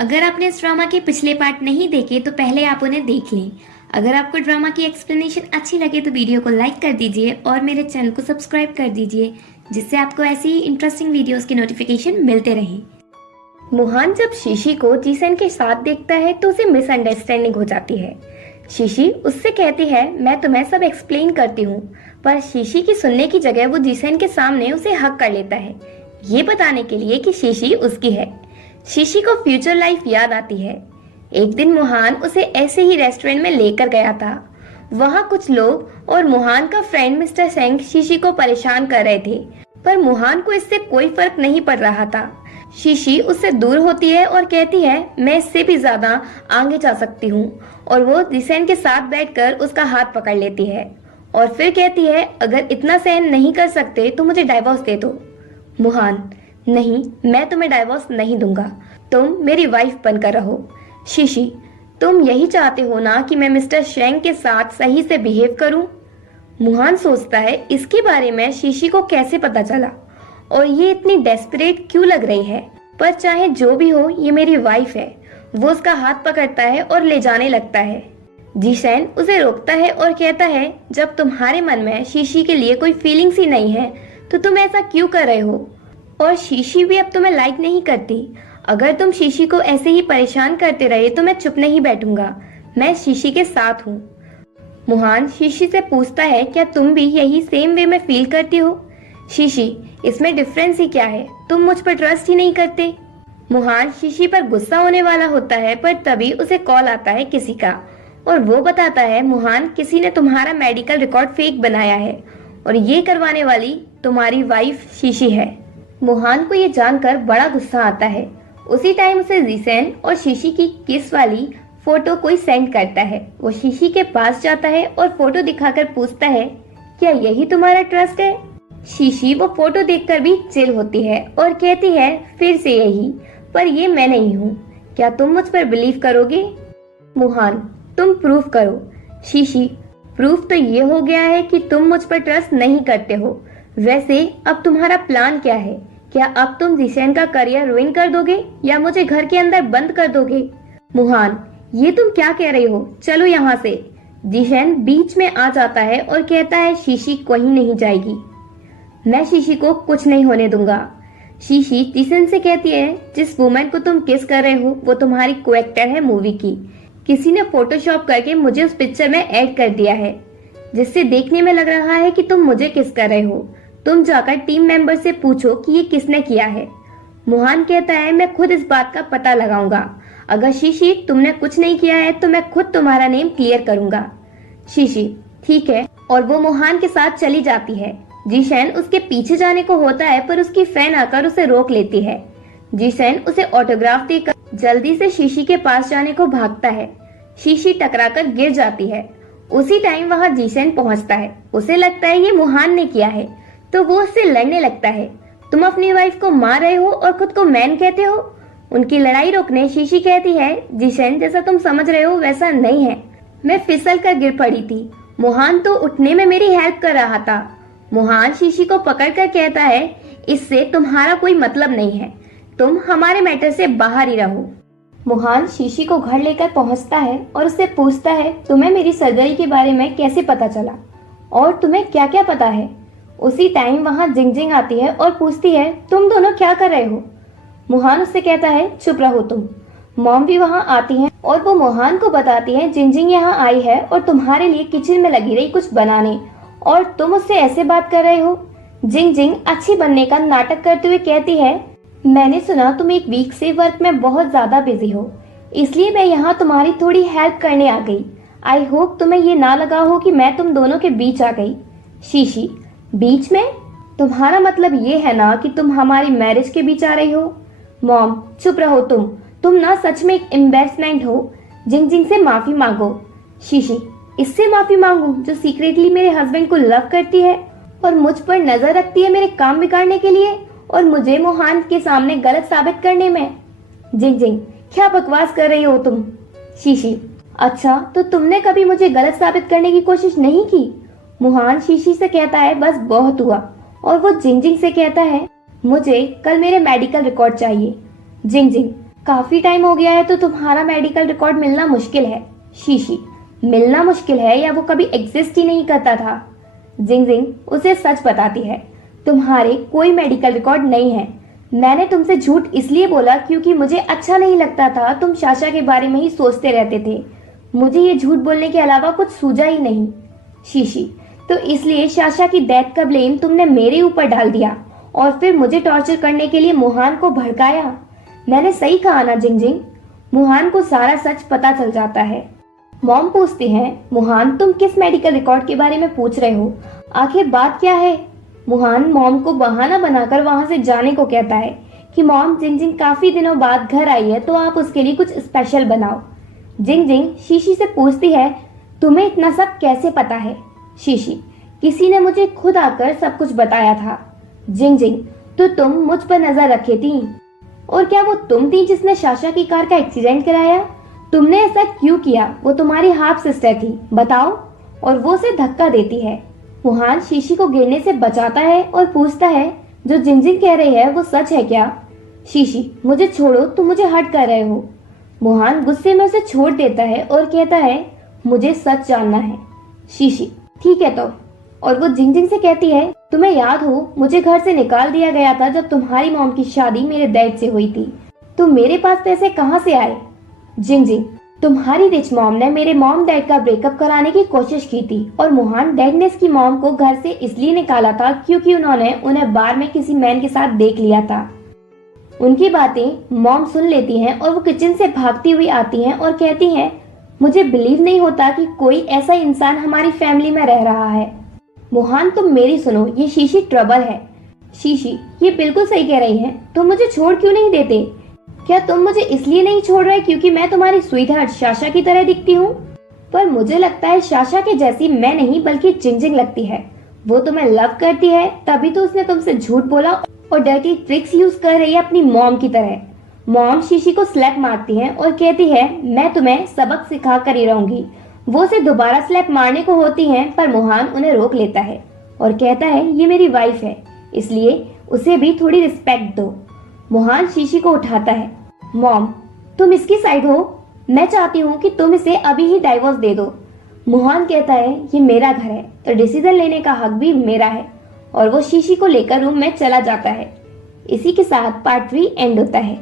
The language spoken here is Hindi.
अगर आपने इस ड्रामा के पिछले पार्ट नहीं देखे तो पहले आप उन्हें देख लें। अगर आपको ड्रामा की एक्सप्लेनेशन अच्छी लगे तो वीडियो को लाइक कर दीजिए और मेरे चैनल को सब्सक्राइब कर दीजिए, जिससे आपको ऐसी ही इंटरेस्टिंग वीडियोस के नोटिफिकेशन मिलते रहें। मुहान जब शीशी को जीसन के साथ देखता है तो उसे मिसअंडरस्टैंडिंग हो जाती है। शीशी उससे कहती है मैं तुम्हें सब एक्सप्लेन करती हूँ, पर शीशी की सुनने की जगह वो जीसन के सामने उसे हक कर लेता है, ये बताने के लिए कि शीशी उसकी है। शीशी को फ्यूचर लाइफ याद आती है। एक दिन मुहान उसे ऐसे ही रेस्टोरेंट में लेकर गया था। वहाँ कुछ लोग और मुहान का फ्रेंड मिस्टर सेंग शीशी को परेशान कर रहे थे, पर मुहान को इससे कोई फर्क नहीं पड़ रहा था। शीशी उससे दूर होती है और कहती है मैं इससे भी ज्यादा आगे जा सकती हूँ, और वो जिसेन के साथ बैठकर उसका हाथ पकड़ लेती है और फिर कहती है अगर इतना सहन नहीं कर सकते तो मुझे डाइवोर्स दे दो। मुहान नहीं, मैं तुम्हें डाइवोर्स नहीं दूंगा, तुम मेरी वाइफ बनकर रहो। शीशी तुम यही चाहते हो ना कि मैं मिस्टर शेंग के साथ सही से बिहेव करूं? मुहान सोचता है इसके बारे में शीशी को कैसे पता चला और ये इतनी डेस्परेट क्यों लग रही है, पर चाहे जो भी हो ये मेरी वाइफ है। वो उसका हाथ पकड़ता है और ले जाने लगता है। जीसैन उसे रोकता है और कहता है जब तुम्हारे मन में शीशी के लिए कोई फीलिंग्स ही नहीं है तो तुम ऐसा क्यों कर रहे हो, और शीशी भी अब तुम्हें लाइक नहीं करती। अगर तुम शीशी को ऐसे ही परेशान करते रहे तो मैं चुप नहीं बैठूंगा, मैं शीशी के साथ हूँ। मुहान शीशी से पूछता है क्या तुम भी यही सेम वे में फील करती हो? शीशी इसमें डिफरेंस ही क्या है, तुम मुझ पर ट्रस्ट ही नहीं करते। मुहान शीशी पर गुस्सा होने वाला होता है, पर तभी उसे कॉल आता है किसी का और वो बताता है मुहान किसी ने तुम्हारा मेडिकल रिकॉर्ड फेक बनाया है और ये करवाने वाली तुम्हारी वाइफ शीशी है। मुहान को ये जानकर बड़ा गुस्सा आता है। उसी टाइम उसे जीसेन और शीशी की किस वाली फोटो कोई सेंड करता है। वो शीशी के पास जाता है और फोटो दिखाकर पूछता है क्या यही तुम्हारा ट्रस्ट है? शीशी वो फोटो देखकर भी चिल होती है और कहती है फिर से यही, पर ये मैं नहीं हूँ, क्या तुम मुझ पर बिलीव करोगे? मुहान तुम प्रूफ करो। शीशी प्रूफ तो ये हो गया है कि तुम मुझ पर ट्रस्ट नहीं करते हो। वैसे अब तुम्हारा प्लान क्या है? क्या अब तुम जिसेन का करियर रुइन कर दोगे या मुझे घर के अंदर बंद कर दोगे? मुहान ये तुम क्या कह रही हो, चलो यहाँ से। जिसेन बीच में आ जाता है और कहता है शीशी कहीं नहीं जाएगी, मैं शीशी को कुछ नहीं होने दूंगा। शीशी जिसेन से कहती है जिस वुमेन को तुम किस कर रहे हो वो तुम्हारी को एक्टर है मूवी की, किसी ने फोटोशॉप करके मुझे उस पिक्चर में ऐड कर दिया है जिससे देखने में लग रहा है कि तुम मुझे किस कर रहे हो। तुम जाकर टीम मेंबर से पूछो कि ये किसने किया है। मुहान कहता है मैं खुद इस बात का पता लगाऊंगा, अगर शीशी तुमने कुछ नहीं किया है तो मैं खुद तुम्हारा नेम क्लियर करूंगा। शीशी ठीक है, और वो मुहान के साथ चली जाती है। जीसैन उसके पीछे जाने को होता है पर उसकी फैन आकर उसे रोक लेती है। जीसैन उसे ऑटोग्राफ देकर जल्दी से शीशी के पास जाने को भागता है। शीशी टकराकर गिर जाती है। उसी टाइम वहाँ जीसैन पहुँचता है। उसे लगता है ये मुहान ने किया है तो वो उससे लड़ने लगता है। तुम अपनी वाइफ को मार रहे हो और खुद को मैन कहते हो? उनकी लड़ाई रोकने शीशी कहती है जीसैन जैसा तुम समझ रहे हो वैसा नहीं है, मैं फिसल कर गिर पड़ी थी, मुहान तो उठने में मेरी हेल्प कर रहा था। मुहान शीशी को पकड़कर कहता है इससे तुम्हारा कोई मतलब नहीं है, तुम हमारे मैटर से बाहर ही रहो। मुहान शीशी को घर लेकर पहुंचता है और उससे पूछता है तुम्हें मेरी सर्जरी के बारे में कैसे पता चला और तुम्हें क्या क्या पता है? उसी टाइम वहाँ जिंग जिंग आती है और पूछती है तुम दोनों क्या कर रहे हो? मुहान उससे कहता है चुप रहो तुम। मॉम भी वहाँ आती हैं और वो मुहान को बताती है जिंग जिंग यहाँ आई है और तुम्हारे लिए किचन में लगी रही कुछ बनाने, और तुम उससे ऐसे बात कर रहे हो। जिंग जिंग अच्छी बनने का नाटक करते हुए कहती है मैंने सुना तुम एक वीक से वर्क में बहुत ज्यादा बिजी हो, इसलिए मैं यहाँ तुम्हारी थोड़ी हेल्प करने आ गई। आई होप तुम्हें ये ना लगा हो कि मैं तुम दोनों के बीच आ गई। शीशी बीच में? तुम्हारा मतलब ये है ना कि तुम हमारी मैरिज के बीच आ रही हो? मॉम चुप रहो तुम ना सच में एक एम्बैरेसमेंट हो। जिंग जिंग से माफी मांगो। शीशी इससे माफी मांगू जो सीक्रेटली मेरे हस्बैंड को लव करती है और मुझ पर नजर रखती है मेरे काम बिगाड़ने के लिए और मुझे मुहान के सामने गलत साबित करने में? जिंग जिंग क्या बकवास कर रही हो तुम? शीशी अच्छा तो तुमने कभी मुझे गलत साबित करने की कोशिश नहीं की? मुहान शीशी से कहता है बस बहुत हुआ, और वो जिंग जिंग से कहता है मुझे कल मेरे मेडिकल रिकॉर्ड चाहिए। जिंग जिंग काफी टाइम हो गया है तो तुम्हारा मेडिकल रिकॉर्ड मिलना मुश्किल है। शीशी, मिलना मुश्किल है या वो कभी एग्जिस्ट ही नहीं करता था? जिंग जिंग उसे सच बताती है, तुम्हारे कोई मेडिकल रिकॉर्ड नहीं है। मैंने तुमसे झूठ इसलिए बोला क्योंकि मुझे अच्छा नहीं लगता था, तुम शाशा के बारे में ही सोचते रहते थे। मुझे ये झूठ बोलने के अलावा कुछ सूझा ही नहीं। शीशी, तो इसलिए शाशा की डेथ का ब्लेम तुमने मेरे ऊपर डाल दिया और फिर मुझे टॉर्चर करने के लिए मोहान को भड़काया। मैंने सही कहा ना जिंग जिंग? मोहान को सारा सच पता चल जाता है। मॉम पूछती हैं, मोहान तुम किस मेडिकल रिकॉर्ड के बारे में पूछ रहे हो? आखिर बात क्या है? मोहान मॉम को बहाना बनाकर वहां से जाने को कहता है कि मॉम, जिंग जिंग काफी दिनों बाद घर आई है तो आप उसके लिए कुछ स्पेशल बनाओ। जिंग जिंग शीशी से पूछती है, तुम्हें इतना सब कैसे पता है? शीशी, किसी ने मुझे खुद आकर सब कुछ बताया था। जिंग जिंग, तो तुम मुझ पर नजर रखे थी? और क्या वो तुम थी जिसने शाशा की कार का एक्सीडेंट कराया? तुमने ऐसा क्यों किया? वो तुम्हारी हाफ सिस्टर थी, बताओ। और वो उसे धक्का देती है। मोहान शीशी को गिरने से बचाता है और पूछता है, जो जिंग जिंग कह रही है वो सच है क्या? शीशी, मुझे छोड़ो, तुम मुझे हर्ट कर रहे हो। मोहान गुस्से में उसे छोड़ देता है और कहता है, मुझे सच जानना है। शीशी, ठीक है तो। और वो जिंग जिंग से कहती है, तुम्हें याद हो मुझे घर से निकाल दिया गया था जब तुम्हारी मॉम की शादी मेरे डैड से हुई थी, तो मेरे पास पैसे कहाँ से आए? जिंग जिंग, तुम्हारी रिच मॉम ने मेरे मॉम डैड का ब्रेकअप कराने की कोशिश की थी और मोहन डैड ने इसकी मॉम को घर से इसलिए निकाला था क्योंकि उन्होंने उन्हें बार में किसी मैन के साथ देख लिया था। उनकी बातें मॉम सुन लेती हैं और वो किचन से भागती हुई आती हैं और कहती हैं, मुझे बिलीव नहीं होता कि कोई ऐसा इंसान हमारी फैमिली में रह रहा है। मोहन, तुम मेरी सुनो, ये शीशी ट्रबल है। शीशी, ये बिल्कुल सही कह रही हैं, तुम मुझे छोड़ क्यों नहीं देते? क्या तुम मुझे इसलिए नहीं छोड़ रहे क्योंकि मैं तुम्हारी स्वीट हार्ट शाशा की तरह दिखती हूँ? पर मुझे लगता है शाशा के जैसी मैं नहीं बल्कि जिंग जिंग लगती है। वो तुम्हें लव करती है तभी तो उसने तुमसे झूठ बोला और डर्टी ट्रिक्स यूज कर रही है अपनी मॉम की तरह। मॉम शीशी को स्लैप मारती है और कहती है, मैं तुम्हें सबक सिखा कर ही रहूंगी। वो उसे दोबारा स्लैप मारने को होती हैं पर मोहन उन्हें रोक लेता है और कहता है, ये मेरी वाइफ है इसलिए उसे भी थोड़ी रिस्पेक्ट दो। मोहन शीशी को उठाता है। मॉम, तुम इसकी साइड हो? मैं चाहती हूँ कि तुम इसे अभी ही डाइवोर्स दे दो। मोहन कहता है, ये मेरा घर है तो डिसीजन लेने का हक भी मेरा है। और वो शीशी को लेकर रूम में चला जाता है। इसी के साथ पार्ट 3 एंड होता है।